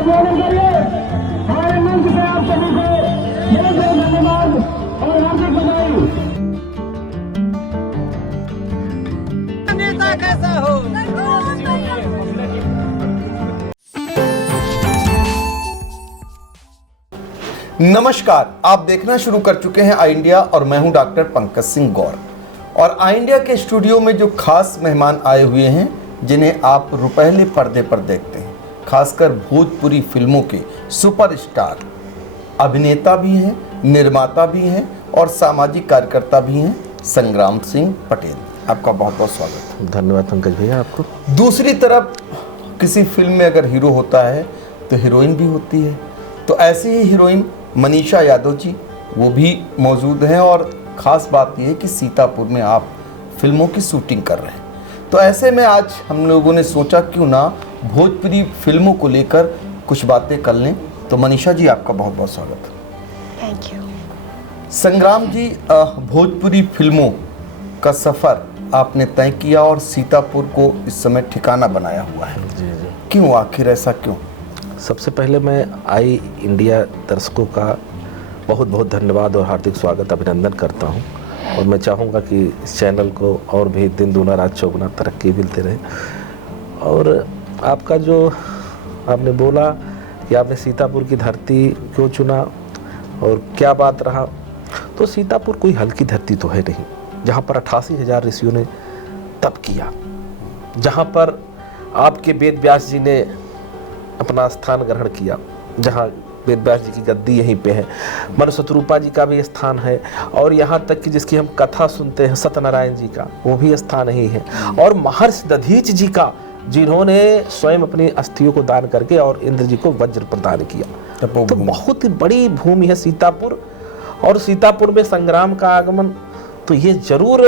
अभिवादन करिए। हमारे मंच पे आप सभी को बहुत बहुत धन्यवाद और हार्दिक बधाई। नेता कैसा हो? नमस्कार, आप देखना शुरू कर चुके हैं आई इंडिया और मैं हूं डॉक्टर पंकज सिंह गौर। और आई इंडिया के स्टूडियो में जो खास मेहमान आए हुए हैं जिन्हें आप रुपहले पर्दे पर देखते हैं, खासकर भोजपुरी फिल्मों के सुपरस्टार अभिनेता भी हैं, निर्माता भी हैं और सामाजिक कार्यकर्ता भी हैं, संग्राम सिंह पटेल। आपका बहुत बहुत स्वागत। धन्यवाद पंकज भैया आपको। दूसरी दूसरी तरफ किसी फिल्म में अगर हीरो होता है तो हीरोइन भी होती है, तो ऐसी ही हीरोइन मनीषा यादव जी वो भी मौजूद हैं। और ख़ास बात यह है कि सीतापुर में आप फिल्मों की शूटिंग कर रहे हैं, तो ऐसे में आज हम लोगों ने सोचा क्यों ना भोजपुरी फिल्मों को लेकर कुछ बातें कर लें। तो मनीषा जी आपका बहुत बहुत स्वागत। Thank you. संग्राम जी, भोजपुरी फिल्मों का सफ़र आपने तय किया और सीतापुर को इस समय ठिकाना बनाया हुआ है। जी जी। क्यों, आखिर ऐसा क्यों? सबसे पहले मैं आई इंडिया दर्शकों का बहुत बहुत धन्यवाद और हार्दिक स्वागत अभिनंदन करता हूं। और मैं चाहूँगा कि इस चैनल को और भी दिन दूना रात चौगुना तरक्की मिलते रहे। और आपका जो आपने बोला कि आपने सीतापुर की धरती क्यों चुना और क्या बात रहा, तो सीतापुर कोई हल्की धरती तो है नहीं, जहाँ पर 88,000 ऋषियों ने तप किया, जहाँ पर आपके वेद व्यास जी ने अपना स्थान ग्रहण किया, जहाँ वेद व्यास जी की गद्दी यहीं पे है, मनु शतरूपा जी का भी स्थान है, और यहाँ तक कि जिसकी हम कथा सुनते हैं सत्यनारायण जी का, वो भी स्थान यही है, और महर्षि दधीच जी का, जिन्होंने स्वयं अपनी अस्थियों को दान करके और इंद्र जी को वज्र प्रदान किया। तो बहुत ही बड़ी भूमि है सीतापुर। और सीतापुर में संग्राम का आगमन तो ये जरूर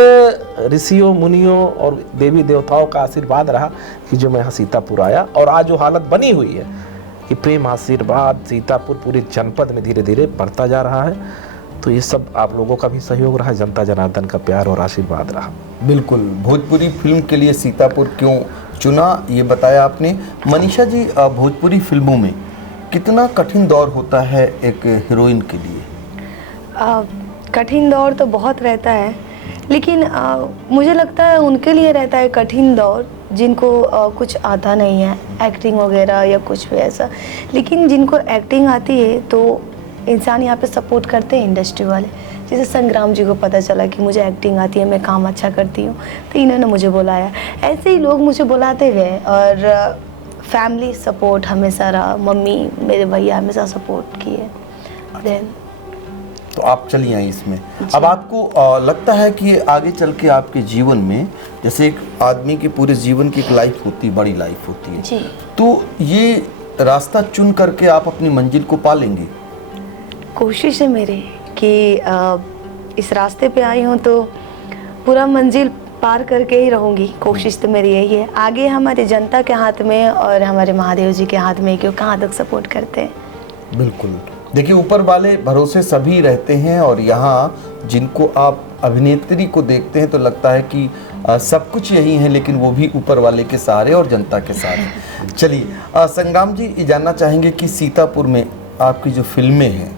ऋषियों मुनियों और देवी देवताओं का आशीर्वाद रहा कि जो मैं यहाँ सीतापुर आया। और आज जो हालत बनी हुई है कि प्रेम आशीर्वाद सीतापुर पूरे जनपद में धीरे धीरे बढ़ता जा रहा है, तो ये सब आप लोगों का भी सहयोग रहा, जनता जनार्दन का प्यार और आशीर्वाद रहा। बिल्कुल। भोजपुरी फिल्म के लिए सीतापुर क्यों चुना ये बताया आपने। मनीषा जी, भोजपुरी फिल्मों में कितना कठिन दौर होता है एक हीरोइन के लिए? कठिन दौर तो बहुत रहता है, लेकिन मुझे लगता है उनके लिए रहता है कठिन दौर जिनको कुछ आता नहीं है, एक्टिंग वगैरह या कुछ भी ऐसा। लेकिन जिनको एक्टिंग आती है तो इंसान यहाँ पे सपोर्ट करते हैं, इंडस्ट्री वाले। जैसे संग्राम जी को पता चला कि मुझे एक्टिंग आती है, मैं काम अच्छा करती हूँ, तो इन्होंने मुझे बुलाया। ऐसे ही लोग मुझे बुलाते हुए, और फैमिली सपोर्ट हमेशा रहा, मम्मी मेरे भैया हमेशा सपोर्ट किए। देन तो आप चलिए आइए इसमें। अब आपको लगता है कि आगे चल के आपके जीवन में, जैसे एक आदमी के पूरे जीवन की एक लाइफ होती है, बड़ी लाइफ होती है जी, तो ये रास्ता चुन करके आप अपनी मंजिल को पा लेंगे? कोशिश है मेरी कि इस रास्ते पे आई हूँ तो पूरा मंजिल पार करके ही रहूँगी। कोशिश तो मेरी यही है। आगे हमारी जनता के हाथ में और हमारे महादेव जी के हाथ में कि वो कहाँ तक सपोर्ट करते हैं। बिल्कुल। देखिए, ऊपर वाले भरोसे सभी रहते हैं, और यहाँ जिनको आप अभिनेत्री को देखते हैं तो लगता है कि सब कुछ यही है, लेकिन वो भी ऊपर वाले के सहारे और जनता के सहारे। चलिए, संग्राम जी, ये जानना चाहेंगे कि सीतापुर में आपकी जो फिल्में हैं,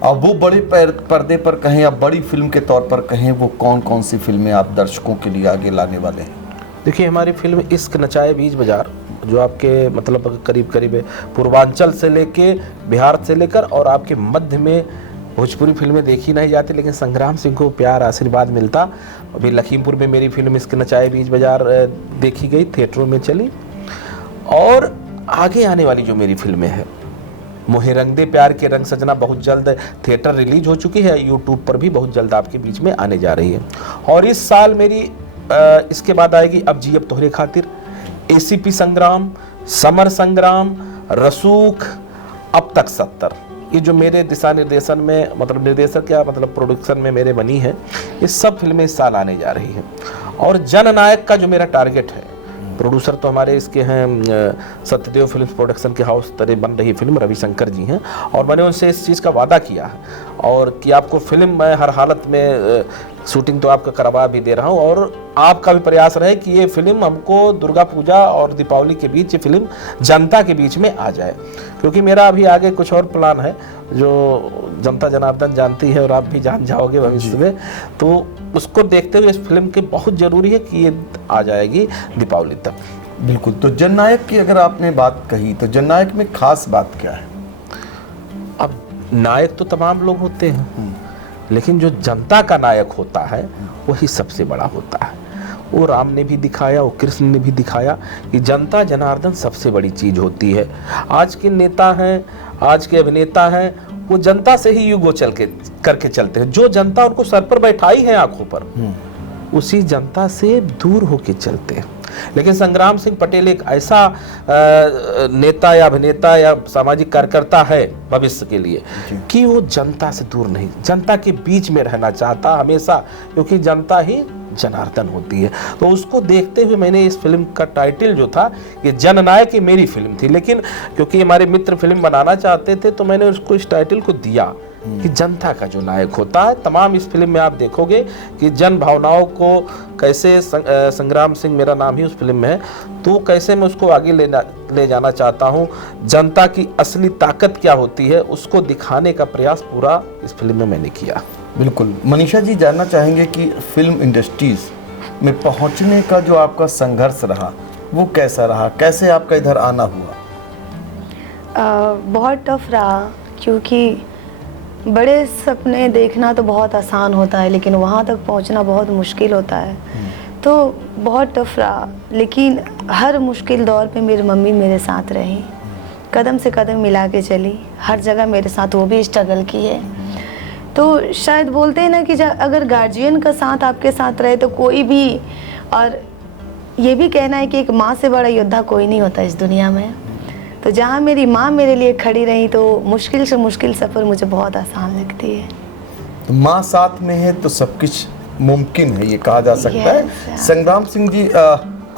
अब वो बड़े पर्दे पर कहें या बड़ी फिल्म के तौर पर कहें, वो कौन कौन सी फिल्में आप दर्शकों के लिए आगे लाने वाले हैं? देखिए, हमारी फिल्म इश्क नचाए बीच बाजार, जो आपके मतलब करीब करीब पूर्वांचल से लेके बिहार से लेकर और आपके मध्य में भोजपुरी फिल्में देखी नहीं जाती, लेकिन संग्राम सिंह को प्यार आशीर्वाद मिलता। अभी लखीमपुर में मेरी फिल्म इश्क नचाए बीच बाजार देखी गई, थिएटरों में चली। और आगे आने वाली जो मेरी फिल्में हैं, मोहे रंग दे प्यार के रंग सजना, बहुत जल्द थिएटर रिलीज हो चुकी है, यूट्यूब पर भी बहुत जल्द आपके बीच में आने जा रही है। और इस साल मेरी इसके बाद आएगी अब जी अब तोहरे खातिर, एसीपी संग्राम, समर संग्राम, रसूख, अब तक 70। ये जो मेरे दिशा निर्देशन में, मतलब निर्देशक क्या मतलब प्रोडक्शन में मेरे बनी है, ये सब फिल्में इस साल आने जा रही हैं। और जननायक का जो मेरा टारगेट है, प्रोड्यूसर तो हमारे इसके हैं सत्यदेव फिल्म प्रोडक्शन के हाउस तरह बन रही फिल्म रविशंकर जी हैं, और मैंने उनसे इस चीज़ का वादा किया है और कि आपको फिल्म मैं हर हालत में शूटिंग तो आपका करवा भी दे रहा हूँ, और आपका भी प्रयास रहे कि ये फिल्म हमको दुर्गा पूजा और दीपावली के बीच ये फिल्म जनता के बीच में आ जाए, क्योंकि मेरा अभी आगे कुछ और प्लान है जो जनता जनार्दन जानती है और आप भी जान जाओगे भविष्य में, तो उसको देखते हुए इस फिल्म की बहुत ज़रूरी है कि ये आ जाएगी दीपावली तक। बिल्कुल। तो जननायक की अगर आपने बात कही तो जननायक में खास बात क्या है? अब नायक तो तमाम लोग होते हैं, लेकिन जो जनता का नायक होता है वही सबसे बड़ा होता है। वो राम ने भी दिखाया, वो कृष्ण ने भी दिखाया कि जनता जनार्दन सबसे बड़ी चीज़ होती है। आज के नेता हैं, आज के अभिनेता हैं, वो जनता से ही युगो चल के करके चलते हैं। जो जनता उनको सर पर बैठाई है आंखों पर, उसी जनता से दूर होके चलते हैं। लेकिन संग्राम सिंह पटेल एक ऐसा नेता या अभिनेता या सामाजिक कार्यकर्ता है भविष्य के लिए कि वो जनता से दूर नहीं, जनता के बीच में रहना चाहता हमेशा, क्योंकि जनता ही जनार्दन होती है। तो उसको देखते हुए मैंने इस फिल्म का टाइटल जो था, ये जननायक ये मेरी फिल्म थी, लेकिन क्योंकि हमारे मित्र फिल्म बनाना चाहते थे तो मैंने उसको इस टाइटल को दिया कि जनता का जो नायक होता है। तमाम इस फिल्म में आप देखोगे कि जन भावनाओं को कैसे संग्राम सिंह मेरा नाम ही उस फिल्म में है, तो कैसे मैं उसको आगे ले जाना चाहता हूँ, जनता की असली ताकत क्या होती है उसको दिखाने का प्रयास पूरा इस फिल्म में मैंने किया। बिल्कुल। मनीषा जी, जानना चाहेंगे कि फिल्म इंडस्ट्रीज में पहुंचने का जो आपका संघर्ष रहा वो कैसा रहा, कैसे आपका इधर आना हुआ? बहुत टफ रहा, क्योंकि बड़े सपने देखना तो बहुत आसान होता है, लेकिन वहाँ तक पहुँचना बहुत मुश्किल होता है। तो बहुत टफ रहा, लेकिन हर मुश्किल दौर पे मेरी मम्मी मेरे साथ रही, कदम से कदम मिला के चली, हर जगह मेरे साथ वो भी स्ट्रगल की है। तो शायद बोलते हैं ना कि अगर गार्जियन का साथ आपके साथ रहे तो कोई भी, और ये भी कहना है कि एक माँ से बड़ा योद्धा कोई नहीं होता इस दुनिया में। तो जहाँ मेरी माँ मेरे लिए खड़ी रही तो मुश्किल से मुश्किल सफ़र मुझे बहुत आसान लगती है। तो माँ साथ में है तो सब कुछ मुमकिन है, ये कहा जा सकता है। संग्राम सिंह जी,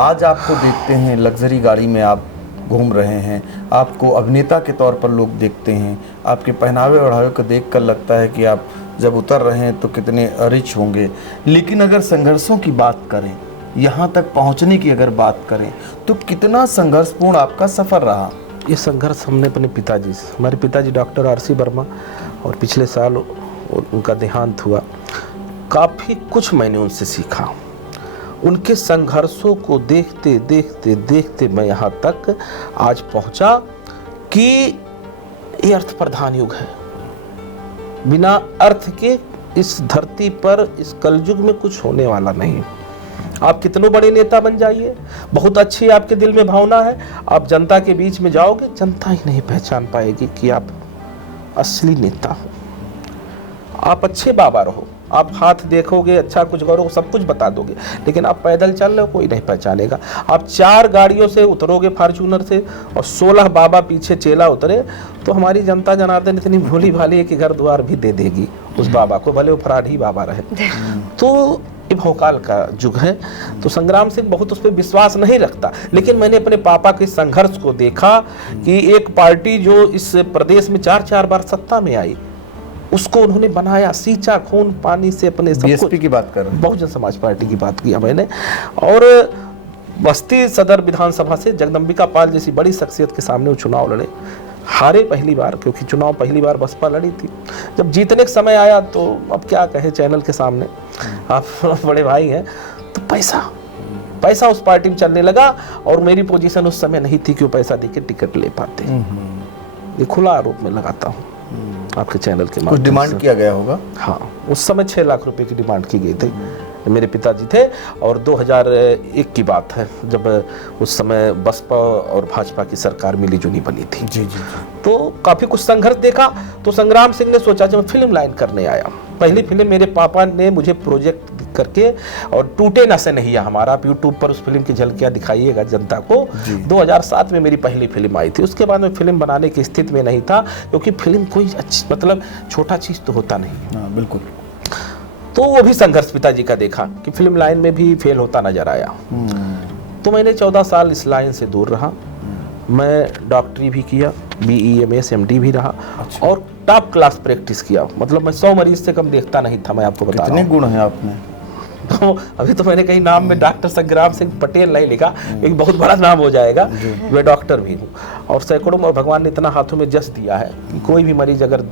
आज आपको देखते हैं लग्जरी गाड़ी में आप घूम रहे हैं, आपको अभिनेता के तौर पर लोग देखते हैं, आपके पहनावे ओढ़ावे को देखकर लगता है कि आप जब उतर रहे हैं तो कितने रिच होंगे। लेकिन अगर संघर्षों की बात करें, यहाँ तक पहुँचने की अगर बात करें, तो कितना संघर्षपूर्ण आपका सफ़र रहा? ये संघर्ष हमने अपने पिताजी से, हमारे पिताजी डॉक्टर आर.सी. वर्मा, और पिछले साल उनका देहांत हुआ। काफ़ी कुछ मैंने उनसे सीखा, उनके संघर्षों को देखते देखते देखते मैं यहाँ तक आज पहुँचा कि ये अर्थ प्रधान युग है। बिना अर्थ के इस धरती पर इस कलयुग में कुछ होने वाला नहीं। आप कितनों बड़े नेता बन जाइए, बहुत अच्छी आपके दिल में भावना है, आप जनता के बीच में जाओगे, जनता ही नहीं पहचान पाएगी कि आप असली नेता हो। आप अच्छे बाबा रहो, आप हाथ देखोगे, अच्छा कुछ करोगे, सब कुछ बता दोगे, लेकिन आप पैदल चल रहे हो कोई नहीं पहचानेगा। आप 4 गाड़ियों से उतरोगे फॉर्च्यूनर से और 16 बाबा पीछे चेला उतरे, तो हमारी जनता जनार्दन इतनी भोली भाली है कि घर द्वार भी दे देगी उस बाबा को, भले वो फराडी बाबा रहे। तो ये भौकाल का युग है। तो संग्राम सिंह बहुत उस पर विश्वास नहीं रखता, लेकिन मैंने अपने पापा के संघर्ष को देखा कि एक पार्टी जो इस प्रदेश में 4-4 बार सत्ता में आई, उसको उन्होंने बनाया, सींचा खून पानी से अपने सब बीएसपी की बात कर रहे हैं, बहुजन समाज पार्टी की बात किया मैंने। और बस्ती सदर विधानसभा से जगदम्बिका पाल जैसी बड़ी शख्सियत के सामने वो चुनाव लड़े, हारे पहली बार, क्योंकि चुनाव पहली बार बसपा लड़ी थी। जब जीतने का समय आया तो अब क्या कहे चैनल के सामने, आप बड़े भाई हैं, तो पैसा उस पार्टी में चलने लगा, और मेरी पोजीशन उस समय नहीं थी कि वो पैसा देके टिकट ले पाते। ये खुला आरोप में लगाता हूँ आपके चैनल के कुछ डिमांड किया गया होगा? हाँ, उस समय 6 लाख रुपए की डिमांड की गई थी, मेरे पिताजी थे। और 2001 की बात है, जब उस समय बसपा और भाजपा की सरकार मिली जुली बनी थी। जी जी। तो काफ़ी कुछ संघर्ष देखा। तो संग्राम सिंह ने सोचा जब मैं फिल्म लाइन करने आया, पहली फिल्म मेरे पापा ने मुझे प्रोजेक्ट करके, और टूटे ना से नहीं हमारा, आप यूट्यूब पर उस फिल्म की झलकियाँ दिखाइएगा जनता को। 2007 में मेरी पहली फिल्म आई थी। उसके बाद मैं फिल्म बनाने की स्थिति में नहीं था, क्योंकि फिल्म कोई अच्छी, मतलब छोटा चीज़ तो होता नहीं। हाँ बिल्कुल। तो वो भी संघर्ष पिताजी का देखा कि फिल्म लाइन में भी फेल होता नजर आया। तो मैंने 14 साल इस लाइन से दूर रहा। मैं डॉक्टरी भी किया, BE MS MD भी रहा। और टॉप क्लास प्रैक्टिस किया, मतलब मैं 100 मरीज से कम देखता नहीं था। मैं आपको बता रहा हूँ। कितने गुण हैं आप में? तो अभी तो मैंने कहीं नाम में डॉक्टर संग्राम सिंह पटेल नहीं लिखा, एक बहुत बड़ा नाम हो जाएगा। मैं डॉक्टर भी हूँ और सैकड़ों और भगवान ने इतना हाथों में जस दिया है कि कोई भी मरीज अगर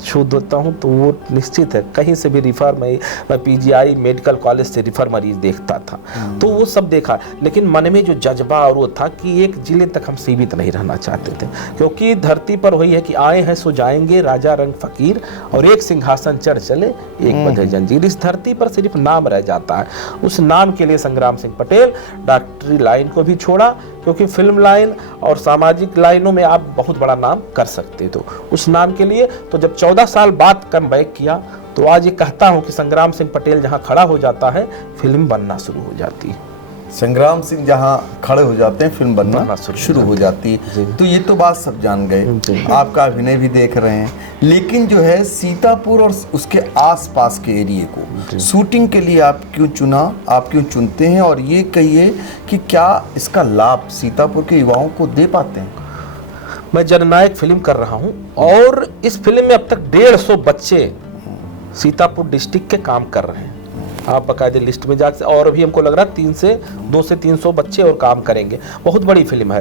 छू देता हूँ तो वो निश्चित है कहीं से भी रिफ़र, मैं पीजीआई मेडिकल कॉलेज से रिफ़र मरीज देखता था, तो वो सब देखा। लेकिन मन में जो जज्बा और वो था कि एक जिले तक हम सीमित नहीं रहना चाहते थे, क्योंकि धरती पर वही है कि आए हैं सो जाएंगे, राजा रंग फकीर, और एक सिंहासन चढ़ चले एक बंधे जंजीर। इस धरती पर सिर्फ नाम रह जाता है। उस नाम के लिए संग्राम सिंह पटेल डॉक्टरी लाइन को भी छोड़ा, क्योंकि फिल्म लाइन और सामाजिक लाइनों में आप बहुत बड़ा नाम कर सकते तो उस नाम के लिए तो जब 14 साल बाद कम बैक किया तो आज ये कहता हूँ कि संग्राम सिंह पटेल जहाँ खड़ा हो जाता है फिल्म बनना शुरू हो जाती है। संग्राम सिंह जहाँ खड़े हो जाते हैं फिल्म बनना शुरू हो जाती है। तो ये तो बात सब जान गए, आपका अभिनय भी देख रहे हैं, लेकिन जो है सीतापुर और उसके आसपास के एरिए को शूटिंग के लिए आप क्यों चुना, आप क्यों चुनते हैं, और ये कहिए कि क्या इसका लाभ सीतापुर के युवाओं को दे पाते हैं? मैं जननायक फिल्म कर रहा हूँ और इस फिल्म में अब तक 150 बच्चे सीतापुर डिस्ट्रिक्ट के काम कर रहे हैं। आप बाकायदे लिस्ट में जाकर, और अभी हमको लग रहा है 200 से 300 बच्चे और काम करेंगे। बहुत बड़ी फिल्म है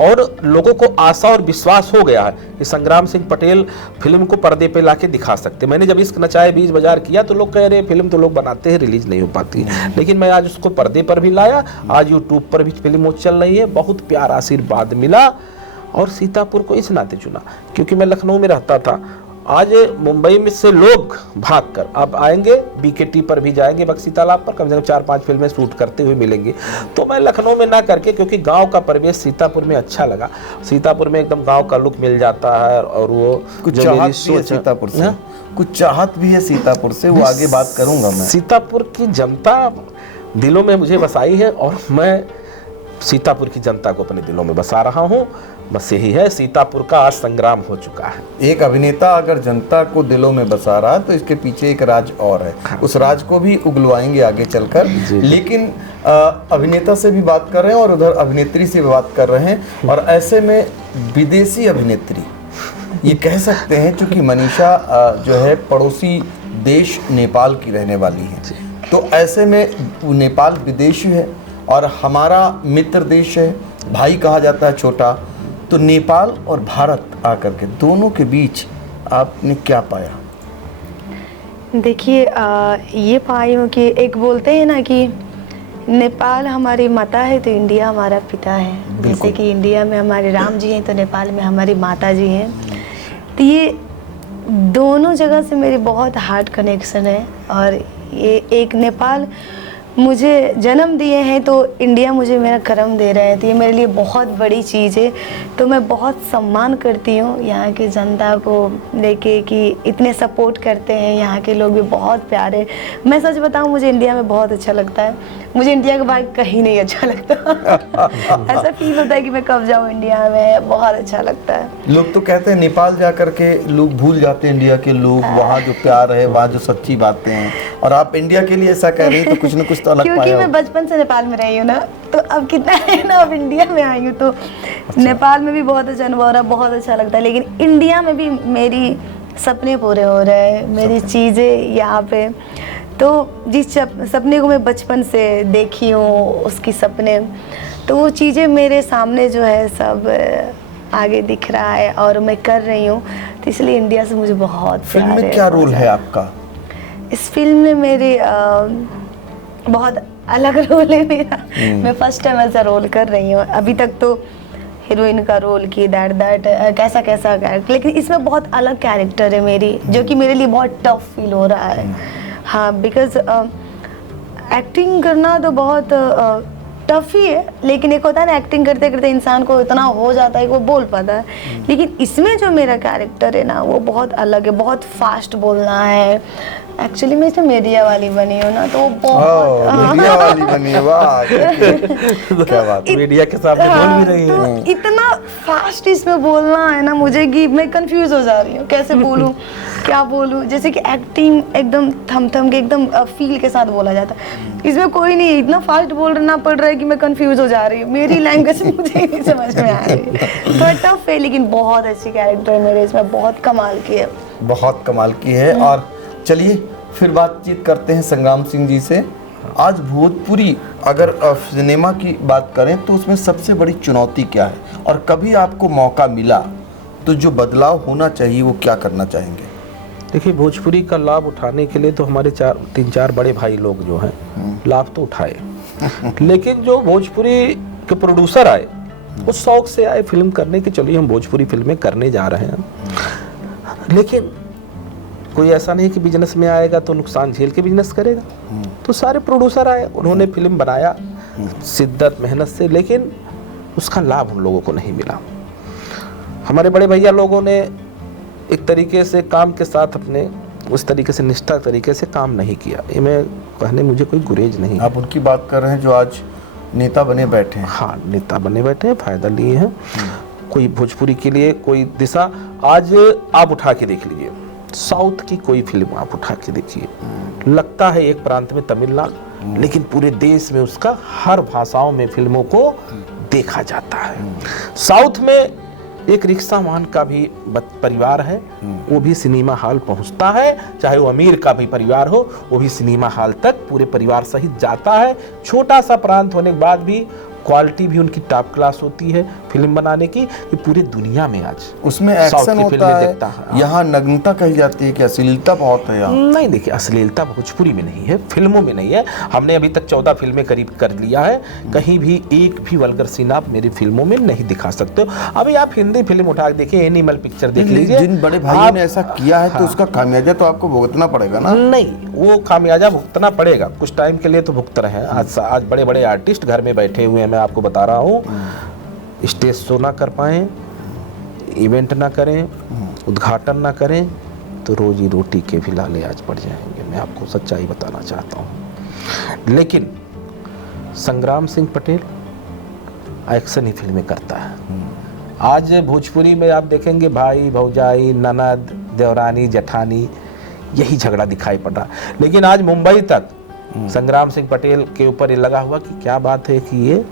और लोगों को आशा और विश्वास हो गया है कि संग्राम सिंह पटेल फिल्म को पर्दे पे लाके दिखा सकते। मैंने जब इश्क नचाए बीच बाजार किया तो लोग कह रहे फिल्म तो लोग बनाते हैं, रिलीज नहीं हो पाती, लेकिन मैं आज उसको पर्दे पर भी लाया। आज यूट्यूब पर भी फिल्म चल रही है, बहुत प्यारा आशीर्वाद मिला और सीतापुर को इस नाते चुना क्योंकि मैं लखनऊ में रहता था। आज मुंबई में से लोग भागकर अब आएंगे, बीकेटी पर भी जाएंगे, बक्सी तालाब पर कम से कम 4-5 फिल्में शूट करते हुए मिलेंगे। तो मैं लखनऊ में ना करके, क्योंकि गांव का परिवेश सीतापुर में अच्छा लगा, सीतापुर में एकदम गांव का लुक मिल जाता है। और वो कुछ चाहत भी है सीतापुर से, कुछ चाहत भी है सीतापुर से, वो आगे बात करूंगा मैं। सीतापुर की जनता दिलों में मुझे बसाई है और मैं सीतापुर की जनता को अपने दिलों में बसा रहा हूँ। बस यही है, सीतापुर का आज संग्राम हो चुका है। एक अभिनेता अगर जनता को दिलों में बसा रहा है तो इसके पीछे एक राज और है, उस राज को भी उगलवाएंगे आगे चलकर। लेकिन अभिनेता से भी बात कर रहे हैं और उधर अभिनेत्री से भी बात कर रहे हैं, और ऐसे में विदेशी अभिनेत्री ये कह सकते हैं, क्योंकि मनीषा जो है पड़ोसी देश नेपाल की रहने वाली है, तो ऐसे में नेपाल विदेशी है और हमारा मित्र देश है, भाई कहा जाता है छोटा। तो नेपाल और भारत आकर के दोनों के बीच आपने क्या पाया? देखिए ये पाई हूँ कि एक बोलते हैं ना कि नेपाल हमारी माता है तो इंडिया हमारा पिता है। जैसे कि इंडिया में हमारे राम जी हैं तो नेपाल में हमारी माता जी हैं। तो ये दोनों जगह से मेरी बहुत हार्ट कनेक्शन है। और ये एक नेपाल मुझे जन्म दिए हैं तो इंडिया मुझे मेरा कर्म दे रहा है, तो ये मेरे लिए बहुत बड़ी चीज़ है। तो मैं बहुत सम्मान करती हूँ यहाँ की जनता को लेके कि इतने सपोर्ट करते हैं, यहाँ के लोग भी बहुत प्यारे। मैं सच बताऊँ, मुझे इंडिया में बहुत अच्छा लगता है, मुझे इंडिया के बाहर कहीं नहीं अच्छा लगता। ऐसा फील होता है कि मैं कब जाऊँ इंडिया में, बहुत अच्छा लगता है। लोग तो कहते हैं नेपाल जा करके लोग भूल जाते हैं इंडिया के लोग, वहाँ जो प्यार है, वहाँ जो सच्ची बातें हैं, और आप इंडिया के लिए ऐसा कह रही हैं तो कुछ न कुछ तो अलग पाया। क्योंकि मैं बचपन से नेपाल में रही हूँ ना, तो अब कितना है ना, अब इंडिया में आई हूँ तो नेपाल में भी बहुत अच्छा अनुभव हो रहा है, बहुत अच्छा लगता है। लेकिन इंडिया में भी मेरी सपने पूरे हो रहे हैं, मेरी चीज़ें यहाँ पे। तो जिस सपने को मैं बचपन से देखी हूँ, उसकी सपने, तो वो चीज़ें मेरे सामने जो है सब आगे दिख रहा है और मैं कर रही हूँ। तो इसलिए इंडिया से मुझे बहुत प्यार है। फिल्म में क्या रोल है आपका? इस फिल्म में मेरे बहुत अलग रोल है मेरा। मैं फर्स्ट टाइम ऐसा रोल कर रही हूँ। अभी तक तो हीरोइन का रोल की दैट कैसा कैरेक्टर, लेकिन इसमें बहुत अलग कैरेक्टर है मेरी, जो कि मेरे लिए बहुत टफ फील हो रहा है। हाँ, बिकॉज एक्टिंग करना तो बहुत टफ ही है, लेकिन एक होता है ना, एक्टिंग करते करते इंसान को इतना हो जाता है कि वो बोल पाता है। लेकिन इसमें जो मेरा कैरेक्टर है ना, वो बहुत अलग है, बहुत फास्ट बोलना है। एक्चुअली मैं इसमें मीडिया वाली बनी हूँ ना, तो बहुत मीडिया वाली बनी है, वाह क्या बात। मीडिया के सामने बोल भी रही है। तो इतना फास्ट इसमें बोलना है ना मुझे कि मैं कंफ्यूज हो जा रही हूँ, कैसे बोलूँ, क्या बोलूँ। जैसे कि एक्टिंग एकदम थम के एकदम फील के साथ बोला जाता है, इसमें कोई नहीं, इतना फास्ट बोलना पड़ रहा है कि मैं कंफ्यूज हो जा रही हूँ। मेरी लैंग्वेज मुझे नहीं समझ में आ रही। थोड़ा टफ है, लेकिन बहुत अच्छी कैरेक्टर है मेरे इसमें, बहुत कमाल की है, बहुत कमाल की है। और चलिए फिर बातचीत करते हैं संग्राम सिंह जी से। आज भोजपुरी अगर सिनेमा की बात करें तो उसमें सबसे बड़ी चुनौती क्या है, और कभी आपको मौका मिला तो जो बदलाव होना चाहिए वो क्या करना चाहेंगे? देखिए, भोजपुरी का लाभ उठाने के लिए तो हमारे 3-4 बड़े भाई लोग जो हैं लाभ तो उठाए लेकिन जो भोजपुरी के प्रोड्यूसर आए वो शौक से आए फिल्म करने के, चलिए हम भोजपुरी फिल्में करने जा रहे हैं, लेकिन कोई ऐसा नहीं कि बिजनेस में आएगा तो नुकसान झेल के बिजनेस करेगा। तो सारे प्रोड्यूसर आए, उन्होंने फिल्म बनाया शिद्दत मेहनत से, लेकिन उसका लाभ उन लोगों को नहीं मिला। हमारे बड़े भैया लोगों ने एक तरीके से काम के साथ अपने उस तरीके से निष्ठा तरीके से काम नहीं किया। ये मैं कहने मुझे कोई गुरेज नहीं। आप उनकी बात कर रहे हैं जो आज नेता बने बैठे हैं? हाँ, नेता बने बैठे हैं, फायदा लिए हैं, कोई भोजपुरी के लिए कोई दिशा। आज आप उठा के देख लीजिए, साउथ की कोई फिल्म आप उठा के देखिए, लगता है एक प्रांत में तमिलनाडु, लेकिन पूरे देश में उसका हर भाषाओं में फिल्मों को देखा जाता है। साउथ में एक रिक्शा वाहन का भी परिवार है, वो भी सिनेमा हॉल पहुंचता है, चाहे वो अमीर का भी परिवार हो, वो भी सिनेमा हॉल तक पूरे परिवार सहित जाता है। छोटा सा प्रांत होने के बाद भी क्वालिटी भी उनकी टॉप क्लास होती है फिल्म बनाने की, ये पूरी दुनिया में आज उसमें एक्शन होता है। यहाँ नग्नता कही जाती है कि अश्लीलता बहुत है यहाँ? नहीं, देखिए, अश्लीलता भोजपुरी में नहीं है, फिल्मों में नहीं है। हमने अभी तक 14 फिल्में करीब कर लिया है, कहीं भी एक भी वल्गर सीन आप मेरी फिल्मों में नहीं दिखा सकते हो। अभी आप हिंदी फिल्म उठा के देखिए, एनिमल पिक्चर देख लीजिए, जिन बड़े भाइयों ने ऐसा किया है तो उसका खामियाजा तो आपको भुगतना पड़ेगा ना? नहीं, वो खामियाजा भुगतना पड़ेगा, कुछ टाइम के लिए तो भुगत रहे हैं। आज बड़े बड़े आर्टिस्ट घर में बैठे हुए हैं, मैं आपको बता रहा हूँ, स्टेज शो ना कर पाए, इवेंट ना करें, उद्घाटन ना करें, तो रोजी रोटी के भी लाले आज पड़ जाएंगे। मैं आपको सच्चाई बताना चाहता हूँ। लेकिन संग्राम सिंह पटेल एक्शन ही फिल्में करता है। आज भोजपुरी में आप देखेंगे भाई भौजाई, ननद, देवरानी, जेठानी, यही झगड़ा दिखाई पड़ रहा। लेकिन आज मुंबई तक संग्राम सिंह पटेल के ऊपर ये लगा हुआ कि क्या बात है कि ये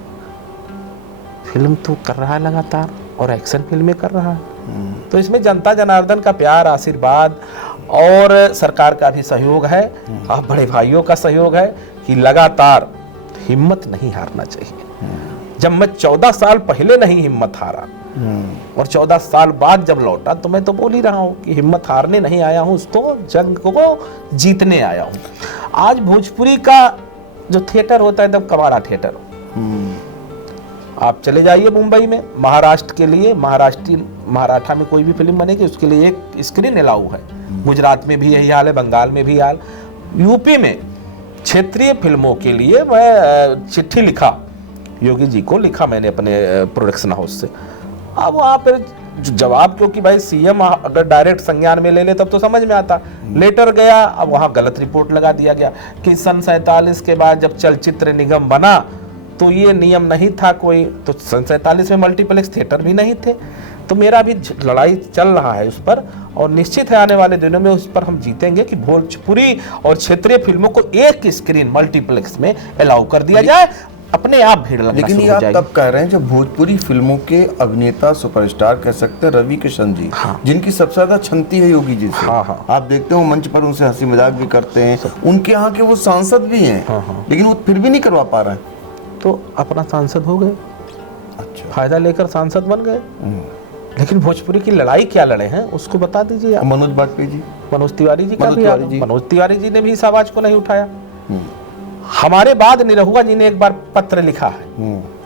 फिल्म तो कर रहा है लगातार और एक्शन फिल्में कर रहा है। तो इसमें जनता जनार्दन का प्यार, आशीर्वाद और सरकार का भी सहयोग है, और बड़े भाइयों का सहयोग है कि लगातार हिम्मत नहीं हारना चाहिए। जब मैं 14 साल पहले नहीं हिम्मत हारा और 14 साल बाद जब लौटा तो मैं तो बोल ही रहा हूँ कि हिम्मत हारने नहीं आया हूँ, उसको जंग को जीतने आया हूँ। आज भोजपुरी का जो थिएटर होता है एकदम कबाड़ा थिएटर। आप चले जाइए मुंबई में, महाराष्ट्र के लिए मराठा में कोई भी फिल्म बनेगी उसके लिए एक स्क्रीन अलाउ है। गुजरात में भी यही हाल है, बंगाल में भी हाल, यूपी में क्षेत्रीय फिल्मों के लिए मैं चिट्ठी लिखा, योगी जी को लिखा मैंने अपने प्रोडक्शन हाउस से। अब वहाँ पर जवाब, क्योंकि भाई सीएम अगर डायरेक्ट संज्ञान में ले ले तब तो समझ में आता, लेटर गया, अब वहाँ गलत रिपोर्ट लगा दिया गया कि सन 47 के बाद जब चलचित्र निगम बना तो ये नियम नहीं था कोई, तो सन 47 में मल्टीप्लेक्स थिएटर भी नहीं थे। तो मेरा भी लड़ाई चल रहा है उस पर, और निश्चित है आने वाले दिनों में उस पर हम जीतेंगे कि भोजपुरी और क्षेत्रीय फिल्मों को एक स्क्रीन मल्टीप्लेक्स में अलाउ कर दिया जाए, अपने आप भीड़ लगना लेकिन ये आप तब कह रहे हैं जब भोजपुरी फिल्मों के अभिनेता सुपरस्टार कह सकते हैं रवि किशन जी, हाँ। जिनकी सबसे ज्यादा छंती है योगी जी से। हाँ, हाँ। आप देखते हो मंच पर उनसे हंसी मजाक भी करते हैं, उनके यहाँ के वो सांसद भी हैं, हाँ, हाँ। लेकिन वो फिर भी नहीं करवा पा रहे हैं। तो अपना सांसद हो गए, अच्छा, फायदा लेकर सांसद बन गए। लेकिन भोजपुरी की लड़ाई क्या लड़े हैं उसको बता दीजिए आप। मनोज बाजपेयी जी, मनोज तिवारी जी का भी मनोज तिवारी जी ने भी इस आवाज को नहीं उठाया। हमारे बाद निरहुआ जी ने एक बार पत्र लिखा है,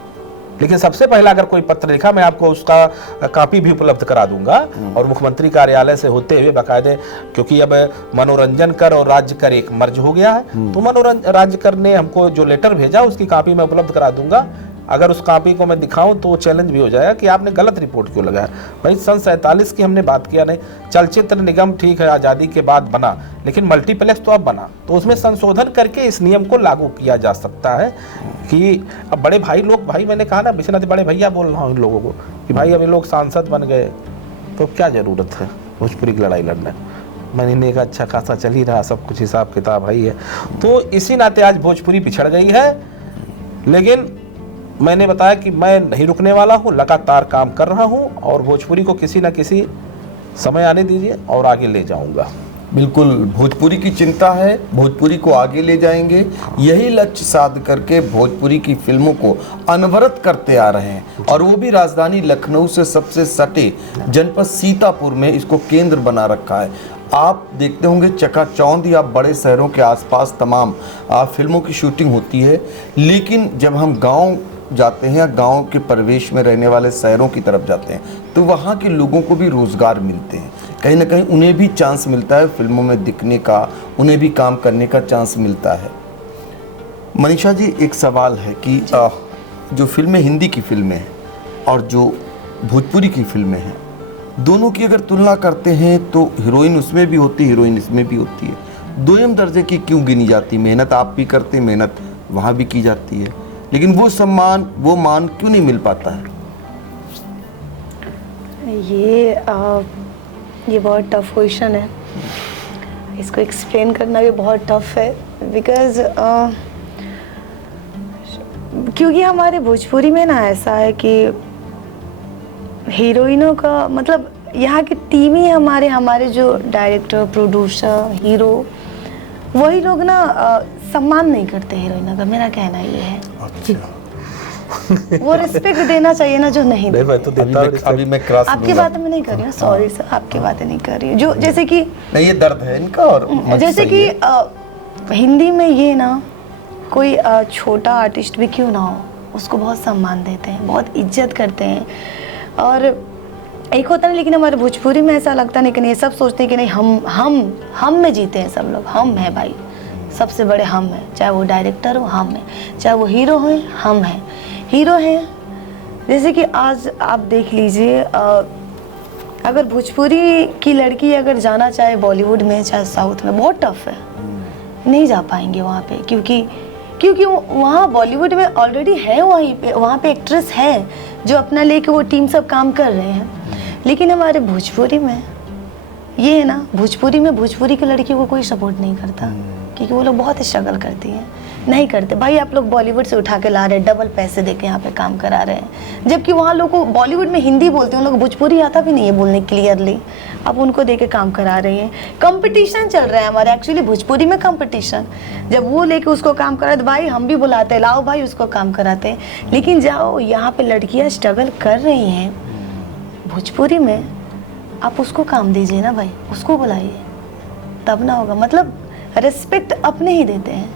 लेकिन सबसे पहला अगर कोई पत्र लिखा, मैं आपको उसका कॉपी भी उपलब्ध करा दूंगा, और मुख्यमंत्री कार्यालय से होते हुए बाकायदे, क्योंकि अब मनोरंजन कर और राज्य कर एक मर्ज हो गया है, तो राज्य कर ने हमको जो लेटर भेजा उसकी कॉपी मैं उपलब्ध करा दूंगा। अगर उस कॉपी को मैं दिखाऊं तो चैलेंज भी हो जाएगा कि आपने गलत रिपोर्ट क्यों लगाया। भाई सन 47 की हमने बात किया नहीं, चलचित्र निगम ठीक है आज़ादी के बाद बना, लेकिन मल्टीप्लेक्स तो अब बना, तो उसमें संशोधन करके इस नियम को लागू किया जा सकता है कि अब बड़े भाई लोग, भाई मैंने कहा ना विश्वनाथ बड़े भैया बोल रहा हूँ इन लोगों को कि भाई अभी लोग सांसद बन गए तो क्या ज़रूरत है भोजपुरी की लड़ाई लड़ने। महीने का अच्छा खासा चल ही रहा, सब कुछ हिसाब किताब है ही है। तो इसी नाते आज भोजपुरी पिछड़ गई है, लेकिन मैंने बताया कि मैं नहीं रुकने वाला हूँ, लगातार काम कर रहा हूँ और भोजपुरी को किसी न किसी समय आने दीजिए और आगे ले जाऊँगा। बिल्कुल, भोजपुरी की चिंता है, भोजपुरी को आगे ले जाएंगे, यही लक्ष्य साध करके भोजपुरी की फिल्मों को अनवरत करते आ रहे हैं और वो भी राजधानी लखनऊ से सबसे सटे जनपद सीतापुर में इसको केंद्र बना रखा है। आप देखते होंगे चकाचौंध या बड़े शहरों के आसपास तमाम फिल्मों की शूटिंग होती है, लेकिन जब हम गांव जाते हैं या गांव के परिवेश में रहने वाले शहरों की तरफ जाते हैं तो वहाँ के लोगों को भी रोज़गार मिलते हैं, कहीं ना कहीं उन्हें भी चांस मिलता है फिल्मों में दिखने का, उन्हें भी काम करने का चांस मिलता है। मनीषा जी, एक सवाल है कि जो फिल्में हिंदी की फिल्में हैं और जो भोजपुरी की फिल्में हैं, दोनों की अगर तुलना करते हैं तो हीरोइन उसमें भी होती है, हीरोइन इसमें भी होती है। दोयम दर्जे की क्यों गिनी जाती? मेहनत आप भी करते हैं, मेहनत वहाँ भी की जाती है, लेकिन वो सम्मान, वो मान क्यों नहीं मिल पाता है? ये बहुत टफ क्वेश्चन है, इसको एक्सप्लेन करना भी बहुत टफ है बिकॉज क्योंकि हमारे भोजपुरी में ना ऐसा है कि हीरोइनों का मतलब यहाँ की टीम ही हमारे जो डायरेक्टर, प्रोड्यूसर, हीरो, वही लोग ना सम्मान नहीं करते हीरोइनों का। मेरा कहना ये है। वो रिस्पेक्ट देना चाहिए ना जो नहीं मैं तो देता हूं। अभी मैं क्रॉस आपकी बात में नहीं कर रही हूँ, सॉरी सर, आपकी बातें नहीं कर रही हूँ। जो जैसे कि नहीं, ये दर्द है इनका और जैसे कि हिंदी में ये ना कोई छोटा आर्टिस्ट भी क्यों ना हो, उसको बहुत सम्मान देते हैं, बहुत इज्जत करते हैं। और एक होता है, लेकिन हमारे भोजपुरी में ऐसा लगता नहीं कि नहीं, सब सोचते हैं कि नहीं हम में जीते हैं सब लोग, हम हैं भाई, सबसे बड़े हम हैं, चाहे वो डायरेक्टर हो हम हैं, चाहे वो हीरो हो हम हैं, हीरो हैं। जैसे कि आज आप देख लीजिए, अगर भोजपुरी की लड़की अगर जाना चाहे बॉलीवुड में चाहे साउथ में, बहुत टफ है, नहीं जा पाएंगे वहाँ पे, क्योंकि वहाँ बॉलीवुड में ऑलरेडी है, वहाँ पे एक्ट्रेस है जो अपना लेके वो टीम सब काम कर रहे हैं। लेकिन हमारे भोजपुरी में ये है ना, भोजपुरी की लड़की को कोई सपोर्ट नहीं करता, क्योंकि वो लोग बहुत स्ट्रगल करती हैं, नहीं करते। भाई आप लोग बॉलीवुड से उठा के ला रहे हैं, डबल पैसे देके यहाँ पे काम करा रहे हैं, जबकि वहाँ लोग को बॉलीवुड में हिंदी बोलते हैं, उन लोग भोजपुरी आता भी नहीं है बोलने क्लियरली, अब उनको देके काम करा रही हैं। कंपटीशन चल रहा है हमारे, एक्चुअली भोजपुरी में कंपटीशन, जब वो लेके उसको काम करा तो भाई हम भी बुलाते हैं, लाओ भाई उसको काम कराते हैं। लेकिन जाओ यहाँ पे लड़कियाँ स्ट्रगल कर रही हैं भोजपुरी में, आप उसको काम दीजिए ना भाई, उसको बुलाइए, तब ना होगा। मतलब रिस्पेक्ट अपने ही देते हैं,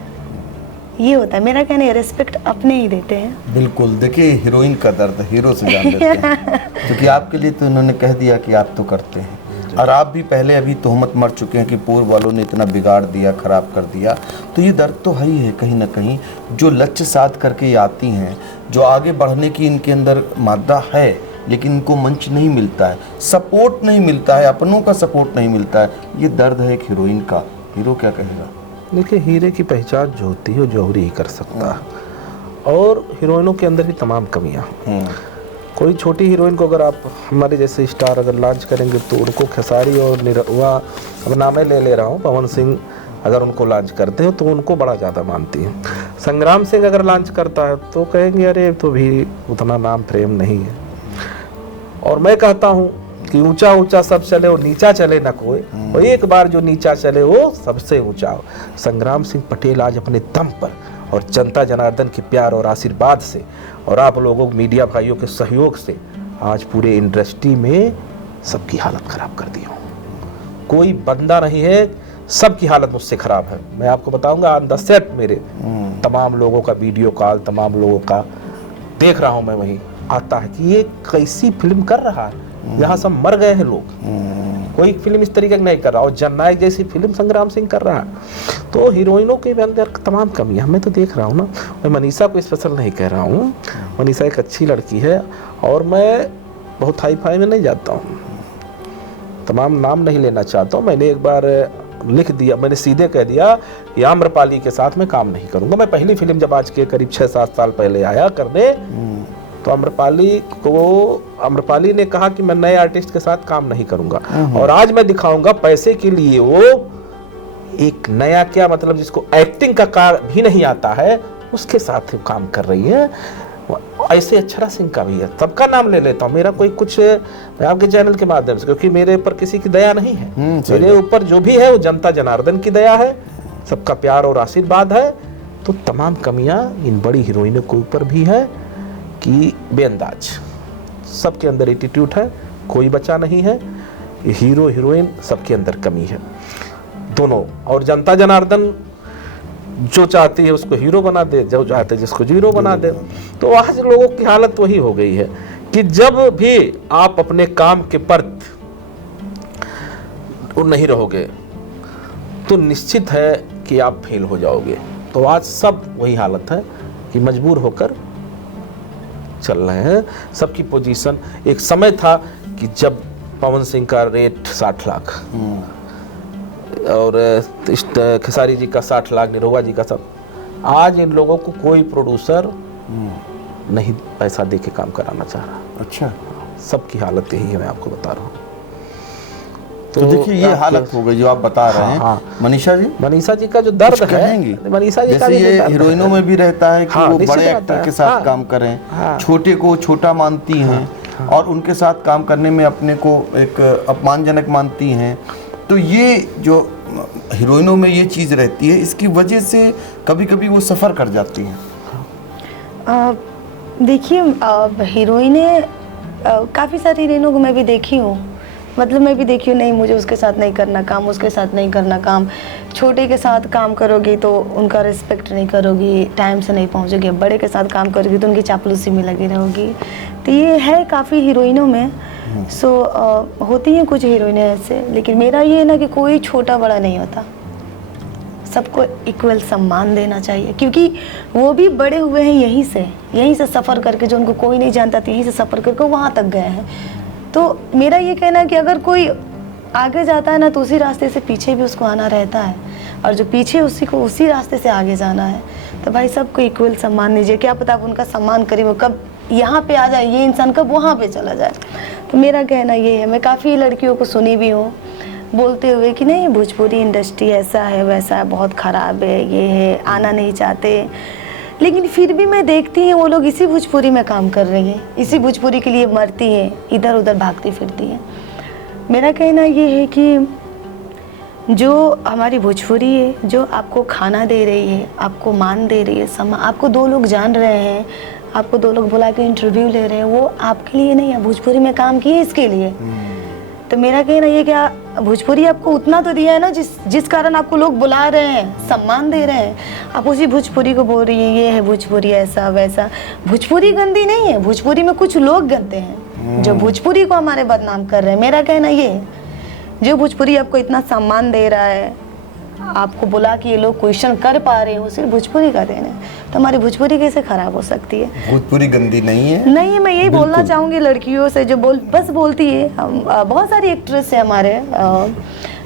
ये होता है मेरा कहना है, रिस्पेक्ट अपने ही देते हैं। बिल्कुल, देखिए हीरोइन का दर्द हीरो से जान लेते हैं क्योंकि आपके लिए तो इन्होंने कह दिया कि आप तो करते हैं, और आप भी पहले अभी तोहमत मर चुके हैं कि पूर्व वालों ने इतना बिगाड़ दिया, खराब कर दिया, तो ये दर्द तो है ही है कहीं ना कहीं। जो लक्ष्य साध करके ये आती हैं, जो आगे बढ़ने की इनके अंदर मादा है, लेकिन इनको मंच नहीं मिलता है, सपोर्ट नहीं मिलता है, अपनों का सपोर्ट नहीं मिलता है, ये दर्द है एक हीरोइन का। हीरो क्या कहेगा? देखिए, हीरे की पहचान जो होती है वो जौहरी ही कर सकता है, और हीरोइनों के अंदर भी तमाम कमियां। कोई छोटी हीरोइन को अगर आप हमारे जैसे स्टार अगर लॉन्च करेंगे तो उनको खेसारी और निरहुआ, अब नामे ले रहा हूँ, पवन सिंह अगर उनको लॉन्च करते हो तो उनको बड़ा ज़्यादा मानती है। संग्राम सिंह अगर लॉन्च करता है तो कहेंगे अरे तो भी उतना नाम प्रेम नहीं है। और मैं कहता हूँ कि ऊंचा ऊंचा सब चले और नीचा चले न कोई, और एक बार जो नीचा चले वो सबसे ऊंचा हो। संग्राम सिंह पटेल आज अपने दम पर और जनता जनार्दन के प्यार और आशीर्वाद से और आप लोगों मीडिया भाइयों के सहयोग से आज पूरे इंडस्ट्री में सबकी हालत खराब कर दी हूँ। कोई बंदा नहीं है, सबकी हालत मुझसे खराब है। मैं आपको बताऊंगा ऑन द सेट मेरे तमाम लोगों का वीडियो कॉल, तमाम लोगों का देख रहा हूँ मैं, वहीं आता है कि ये कैसी फिल्म कर रहा है, यहाँ सब मर गए हैं लोग, कोई फिल्म इस तरीके की नहीं कर रहा। और जननायक जैसी फिल्म संग्राम सिंह कर रहा है। तो हीरोइनों के अंदर तमाम कमियां मैं तो देख रहा हूँ ना। मैं मनीषा को स्पेशल नहीं कह रहा हूँ, मनीषा एक अच्छी लड़की है और मैं बहुत हाई फाई में नहीं जाता हूँ, तमाम नाम नहीं लेना चाहता हूँ। मैंने एक बार लिख दिया, मैंने सीधे कह दिया कि आम्रपाली के साथ मैं काम नहीं करूँगा। मैं पहली फिल्म जब आज के करीब 6-7 साल पहले आया करने, तो आम्रपाली ने कहा कि मैं नए आर्टिस्ट के साथ काम नहीं करूंगा, और आज मैं दिखाऊंगा पैसे के लिए वो एक नया, क्या मतलब जिसको एक्टिंग का कार भी नहीं आता है, उसके साथ काम कर रही है। ऐसे अक्षरा सिंह का भी है, सबका नाम ले लेता हूँ। मेरा कोई कुछ, मैं आपके चैनल के माध्यम से, क्योंकि मेरे ऊपर किसी की दया नहीं है, मेरे ऊपर जो भी है वो जनता जनार्दन की दया है, सबका प्यार और आशीर्वाद है। तो तमाम कमियां इन बड़ी हीरोइनों के ऊपर भी है कि बेअंदाज, सबके अंदर एटीट्यूड है, कोई बचा नहीं है, हीरो हीरोइन सबके अंदर कमी है दोनों। और जनता जनार्दन जो चाहती है उसको हीरो बना दे, जो चाहते है जिसको जीरो बना दे। तो आज लोगों की हालत वही हो गई है कि जब भी आप अपने काम के प्रति नहीं रहोगे तो निश्चित है कि आप फेल हो जाओगे। तो आज सब वही हालत है कि मजबूर होकर चल रहे हैं। सबकी पोजीशन, एक समय था कि जब पवन सिंह का रेट 60 लाख और खेसारी जी का 60 लाख, निरहुआ जी का सब, आज इन लोगों को कोई प्रोड्यूसर नहीं पैसा दे के काम कराना चाह रहा। अच्छा, सबकी हालत यही है, मैं आपको बता रहा हूँ। तो देखिए ये हालत हो गई जो आप बता रहे हैं। हाँ। मनीषा जी का जो दर्द है, मनीषा जी का जैसे ये दर्द हीरोइनों में भी रहता है कि वो बड़े एक्टर के साथ काम करें, छोटे को छोटा मानती हैं और उनके साथ काम करने में अपने को एक अपमानजनक मानती हैं। तो ये जो हीरोइनों में ये चीज़ रहती है, इसकी वजह से कभी कभी वो सफ़र कर जाती हैं। देखिए हीरोइनें, काफ़ी सारी हीरोइनों को मैं भी देखी हूँ, मतलब मैं भी देखी हूँ, नहीं मुझे उसके साथ नहीं करना काम, उसके साथ नहीं करना काम, छोटे के साथ काम करोगी तो उनका रिस्पेक्ट नहीं करोगी, टाइम से नहीं पहुँचोगी, बड़े के साथ काम करोगी तो उनकी चापलूसी में लगी रहोगी। तो ये है काफ़ी हीरोइनों में। होती हैं कुछ हीरोइनें ऐसे, लेकिन मेरा ये है ना कि कोई छोटा बड़ा नहीं होता, सबको इक्वल सम्मान देना चाहिए, क्योंकि वो भी बड़े हुए हैं यहीं से सफ़र करके, जो उनको कोई नहीं जानता था, यहीं से सफ़र करके वहाँ तक गए हैं। तो मेरा ये कहना है कि अगर कोई आगे जाता है ना तो उसी रास्ते से पीछे भी उसको आना रहता है, और जो पीछे उसी को उसी रास्ते से आगे जाना है। तो भाई सबको इक्वल सम्मान दीजिए, क्या पता आप उनका सम्मान करें, वो कब यहाँ पे आ जाए, ये इंसान कब वहाँ पे चला जाए। तो मेरा कहना ये है, मैं काफ़ी लड़कियों को सुनी भी हूँ बोलते हुए कि नहीं भोजपुरी इंडस्ट्री ऐसा है वैसा है, बहुत ख़राब है, ये है, आना नहीं चाहते, लेकिन फिर भी मैं देखती हूँ वो लोग इसी भोजपुरी में काम कर रही हैं, इसी भोजपुरी के लिए मरती हैं, इधर उधर भागती फिरती हैं। मेरा कहना ये है कि जो हमारी भोजपुरी है, जो आपको खाना दे रही है, आपको मान दे रही है, आपको 2 लोग जान रहे हैं, आपको 2 लोग बुला के इंटरव्यू ले रहे हैं, वो आपके लिए नहीं है, भोजपुरी में काम किए इसके लिए। तो मेरा कहना ये क्या, भोजपुरी आपको उतना तो दिया है ना जिस कारण आपको लोग बुला रहे हैं, सम्मान दे रहे हैं, आप उसी भोजपुरी को बोल रही हैं ये है भोजपुरी ऐसा वैसा। भोजपुरी गंदी नहीं है, भोजपुरी में कुछ लोग गंदे हैं जो भोजपुरी को हमारे बदनाम कर रहे हैं। मेरा कहना ये है, जो भोजपुरी आपको इतना सम्मान दे रहा है, आपको बुला के ये लोग क्वेश्चन कर पा रहे हो, सिर्फ भोजपुरी का देने, तो हमारी भोजपुरी कैसे खराब हो सकती है? भोजपुरी गंदी नहीं है, नहीं है। मैं यही बोलना चाहूँगी लड़कियों से जो बस बोलती है, बहुत सारी एक्ट्रेस है हमारे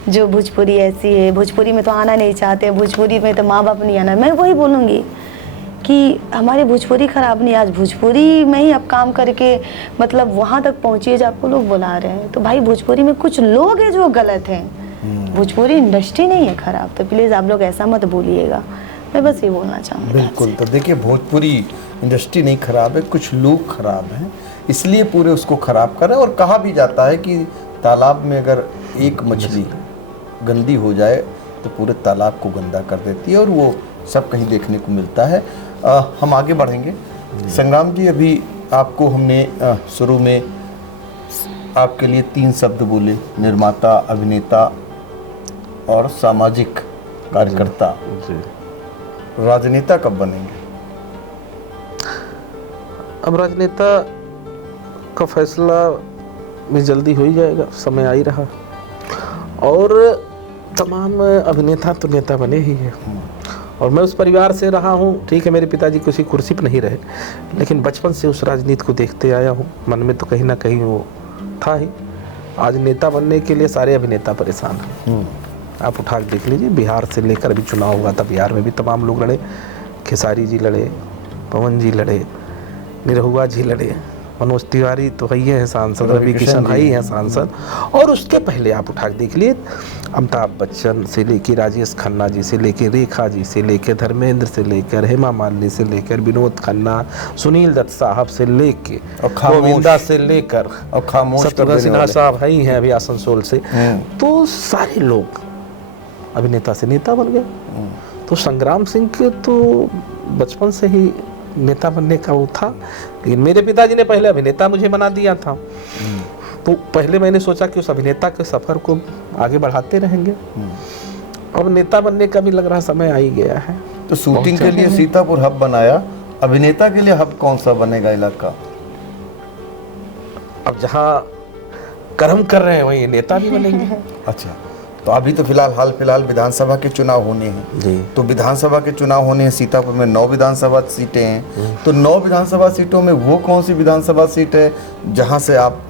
जो भोजपुरी ऐसी है, भोजपुरी में तो आना नहीं चाहते, भोजपुरी में तो माँ बाप नहीं आना। मैं वही बोलूँगी कि हमारी भोजपुरी ख़राब नहीं, आज भोजपुरी में ही आप काम करके मतलब वहाँ तक पहुँचिए जो आपको लोग बुला रहे हैं। तो भाई भोजपुरी में कुछ लोग हैं जो गलत हैं, भोजपुरी इंडस्ट्री नहीं है ख़राब। तो प्लीज़ आप लोग ऐसा मत बोलिएगा, मैं बस ये बोलना चाहूँगी। बिल्कुल। तो देखिए भोजपुरी इंडस्ट्री नहीं ख़राब है, कुछ लोग ख़राब हैं, इसलिए पूरे उसको ख़राब कर रहे हैं। और कहा भी जाता है कि तालाब में अगर एक मछली गंदी हो जाए तो पूरे तालाब को गंदा कर देती है, और वो सब कहीं देखने को मिलता है। हम आगे बढ़ेंगे। संग्राम जी, अभी आपको हमने शुरू में आपके लिए 3 शब्द बोले, निर्माता, अभिनेता और सामाजिक कार्यकर्ता। राजनेता कब बनेंगे? अब राजनेता का फैसला भी जल्दी हो ही जाएगा, समय आ ही रहा, और तमाम अभिनेता तो नेता बने ही हैं। और मैं उस परिवार से रहा हूँ, ठीक है मेरे पिताजी किसी कुर्सी पर नहीं रहे, लेकिन बचपन से उस राजनीति को देखते आया हूँ, मन में तो कहीं ना कहीं वो था ही। आज नेता बनने के लिए सारे अभिनेता परेशान हैं। आप उठा के देख लीजिए, बिहार से लेकर अभी चुनाव हुआ था, बिहार में भी तमाम लोग लड़े, खेसारी जी लड़े, पवन जी लड़े, निरहुआ जी लड़े, मनोज तिवारी तो है ही है सांसद, रवि किशन है ही है सांसद, और उसके पहले आप उठा के देख लिए अमिताभ बच्चन से लेकर राजेश खन्ना जी से लेकर रेखा जी से लेकर धर्मेंद्र से लेकर हेमा मालिनी से लेकर विनोद खन्ना, सुनील दत्त साहब से लेकर गोविंदा से लेकर और खामोश शत्रुघ्न सिन्हा साहब है ही हैं अभी आसनसोल से, तो सारे लोग अभिनेता से नेता बन गए। तो संग्राम सिंह के तो बचपन से ही नेता बनने का वो था, लेकिन मेरे पिताजी ने पहले अभिनेता मुझे बना दिया था। तो पहले मैंने सोचा कि उस अभिनेता के सफर को आगे बढ़ाते रहेंगे। अब नेता बनने का भी लग रहा समय आ ही गया है। तो शूटिंग के लिए सीतापुर हब बनाया, अभिनेता के लिए हब कौन सा बनेगा इलाका? अब जहाँ कर्म कर रहे हैं वहीं नेता भी बनेंगे। अच्छा, तो अभी तो हाल फिलहाल विधानसभा के चुनाव होने हैं जी। तो विधानसभा के चुनाव होने हैं, सीतापुर में 9 विधानसभा सीटें हैं, तो 9 विधानसभा सीटों में वो कौन सी विधानसभा सीट है जहां से आप?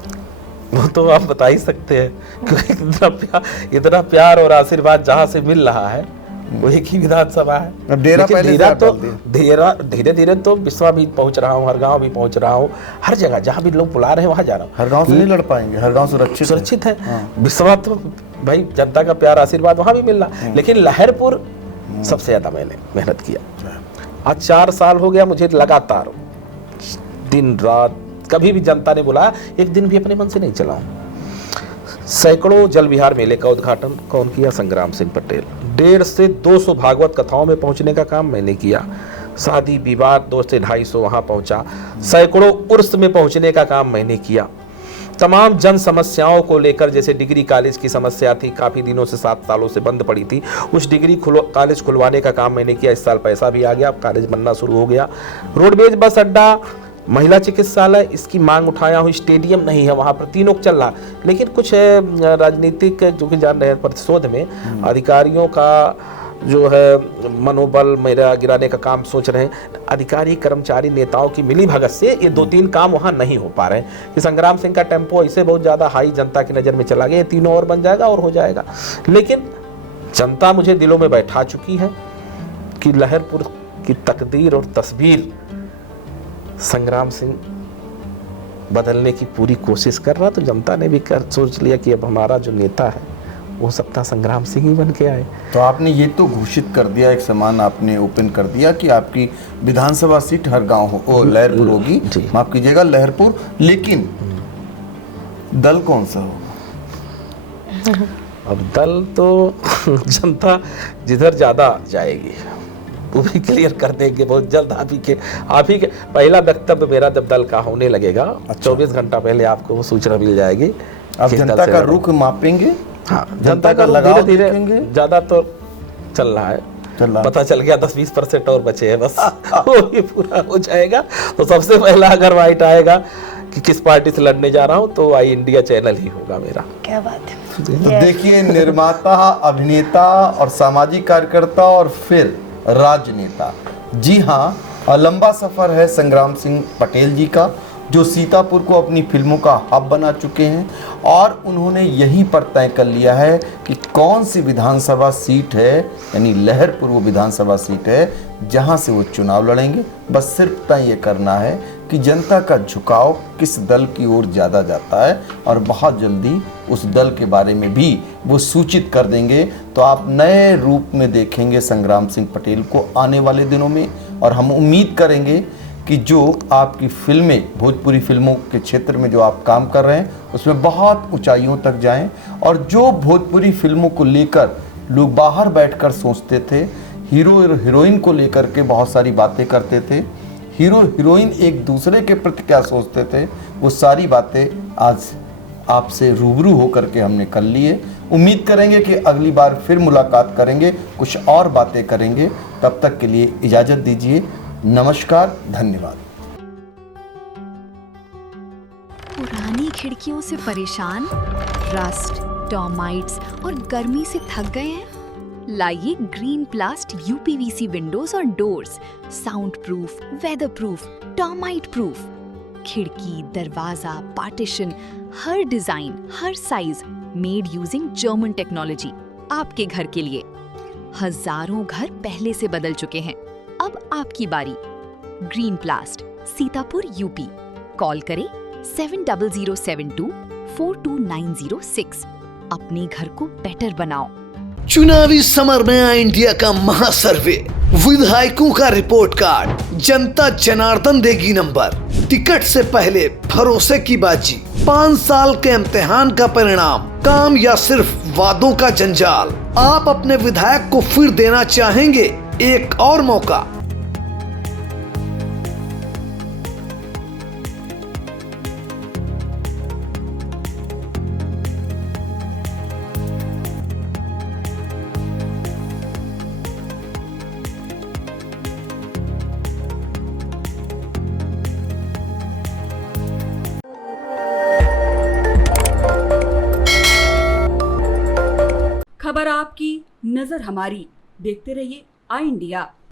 वो तो आप बता ही सकते हैं, क्योंकि इतना प्यार और आशीर्वाद जहाँ से मिल रहा है वो एक ही विधानसभा है। अब डेरा पहले से तो डाल दिया। धीरे धीरे तो बिस्वा भी पहुंच रहा हूँ, हर गांव भी पहुंच रहा हूँ, हर जगह जहाँ भी लोग बुला रहे हैं वहाँ जा रहा हूँ। हर गांव से नहीं लड़ पाएंगे, हर गांव सुरक्षित है। बिस्वा तो भाई जनता का प्यार आशीर्वाद वहाँ भी मिल रहा, लेकिन लहरपुर सबसे ज्यादा मैंने मेहनत किया। आज 4 साल हो गया मुझे लगातार दिन रात, कभी भी जनता ने बुलाया एक दिन भी अपने मन से नहीं चलाऊं। सैकड़ों जल विहार मेले का उद्घाटन कौन किया? संग्राम सिंह पटेल। 150 से 200 भागवत कथाओं में पहुंचने का काम मैंने किया। शादी विवाह 200 से 250 वहां पहुंचा। सैकड़ों उर्स में पहुंचने का काम मैंने किया। तमाम जन समस्याओं को लेकर, जैसे डिग्री कॉलेज की समस्या थी, काफ़ी दिनों से 7 सालों से बंद पड़ी थी, उस डिग्री कॉलेज खुलवाने का काम मैंने किया। इस साल पैसा भी आ गया, अब कॉलेज बनना शुरू हो गया। रोडवेज बस अड्डा, महिला चिकित्सालय, इसकी मांग उठाया हूँ। स्टेडियम नहीं है वहाँ पर, तीनों चल रहा, लेकिन कुछ राजनीतिक जो कि जान रहे हैं प्रतिशोध में अधिकारियों का जो है मनोबल मेरा गिराने का काम सोच रहे हैं। अधिकारी कर्मचारी नेताओं की मिली भगत से ये 2-3 काम वहाँ नहीं हो पा रहे हैं कि संग्राम सिंह का टेम्पो ऐसे बहुत ज़्यादा हाई जनता की नज़र में चला गया, ये तीनों और बन जाएगा और हो जाएगा। लेकिन जनता मुझे दिलों में बैठा चुकी है कि लहरपुर की तकदीर और तस्वीर संग्राम सिंह बदलने की पूरी कोशिश कर रहा, तो जनता ने भी सोच लिया कि अब हमारा जो नेता है वो सत्ता संग्राम सिंह ही बन के आए। तो आपने ये तो घोषित कर दिया, एक समान आपने ओपन कर दिया कि आपकी विधानसभा सीट हर गांव हो, लहरपुर होगी, माफ कीजिएगा लहरपुर, लेकिन दल कौन सा होगा? अब दल तो जनता जिधर ज्यादा जाएगी वो भी क्लियर कर देंगे बहुत जल्द। आप ही के पहला वक्तव्य मेरा जब दल का होने लगेगा, 24 घंटा पहले आपको वो सूचना मिल जाएगी। आप जनता का रुख मापेंगे? हाँ, जनता का लगाव धीरे ज्यादा तो चल रहा है, पता चल गया 10-20% और बचे हैं बस वो भी पूरा हो जाएगा। तो सबसे पहला अगर वाइट आएगा कि किस पार्टी से लड़ने जा रहा हूँ तो आई इंडिया चैनल ही होगा मेरा। क्या बात है। तो देखिए, निर्माता, अभिनेता और सामाजिक कार्यकर्ता और फिर राजनेता, जी हाँ, लंबा सफर है संग्राम सिंह पटेल जी का, जो सीतापुर को अपनी फिल्मों का हब बना चुके हैं और उन्होंने यहीं पर तय कर लिया है कि कौन सी विधानसभा सीट है, यानी लहरपुर वो विधानसभा सीट है जहां से वो चुनाव लड़ेंगे। बस सिर्फ तय ये करना है कि जनता का झुकाव किस दल की ओर ज़्यादा जाता है और बहुत जल्दी उस दल के बारे में भी वो सूचित कर देंगे। तो आप नए रूप में देखेंगे संग्राम सिंह पटेल को आने वाले दिनों में, और हम उम्मीद करेंगे कि जो आपकी फिल्में, भोजपुरी फिल्मों के क्षेत्र में जो आप काम कर रहे हैं उसमें बहुत ऊंचाइयों तक जाएं। और जो भोजपुरी फिल्मों को लेकर लोग बाहर बैठकर सोचते थे, हीरो और हीरोइन को लेकर के बहुत सारी बातें करते थे, हीरो हीरोइन एक दूसरे के प्रति क्या सोचते थे, वो सारी बातें आज आपसे रूबरू होकर के हमने कर लिए। उम्मीद करेंगे कि अगली बार फिर मुलाकात करेंगे, कुछ और बातें करेंगे। तब तक के लिए इजाज़त दीजिए। नमस्कार, धन्यवाद। पुरानी खिड़कियों से परेशान, रस्ट, टर्माइट्स और गर्मी से थक गए हैं? लाइए ग्रीन प्लास्ट यूपीवीसी विंडोज और doors, sound proof, weather proof, termite proof. खिड़की, दरवाजा, पार्टीशन, हर डिजाइन, हर size, made using German technology, आपके घर के लिए। हजारों घर पहले से बदल चुके हैं, अब आपकी बारी। Green प्लास्ट, Sitapur, UP. कॉल करें 7007242906। अपने घर को बेटर बनाओ। चुनावी समर में आया इंडिया का महासर्वे, विधायकों का रिपोर्ट कार्ड, जनता जनार्दन देगी नंबर। टिकट से पहले भरोसे की बाजी, 5 साल के इम्तिहान का परिणाम, काम या सिर्फ वादों का जंजाल। आप अपने विधायक को फिर देना चाहेंगे एक और मौका? खबर आपकी, नजर हमारी। देखते रहिए आई इंडिया।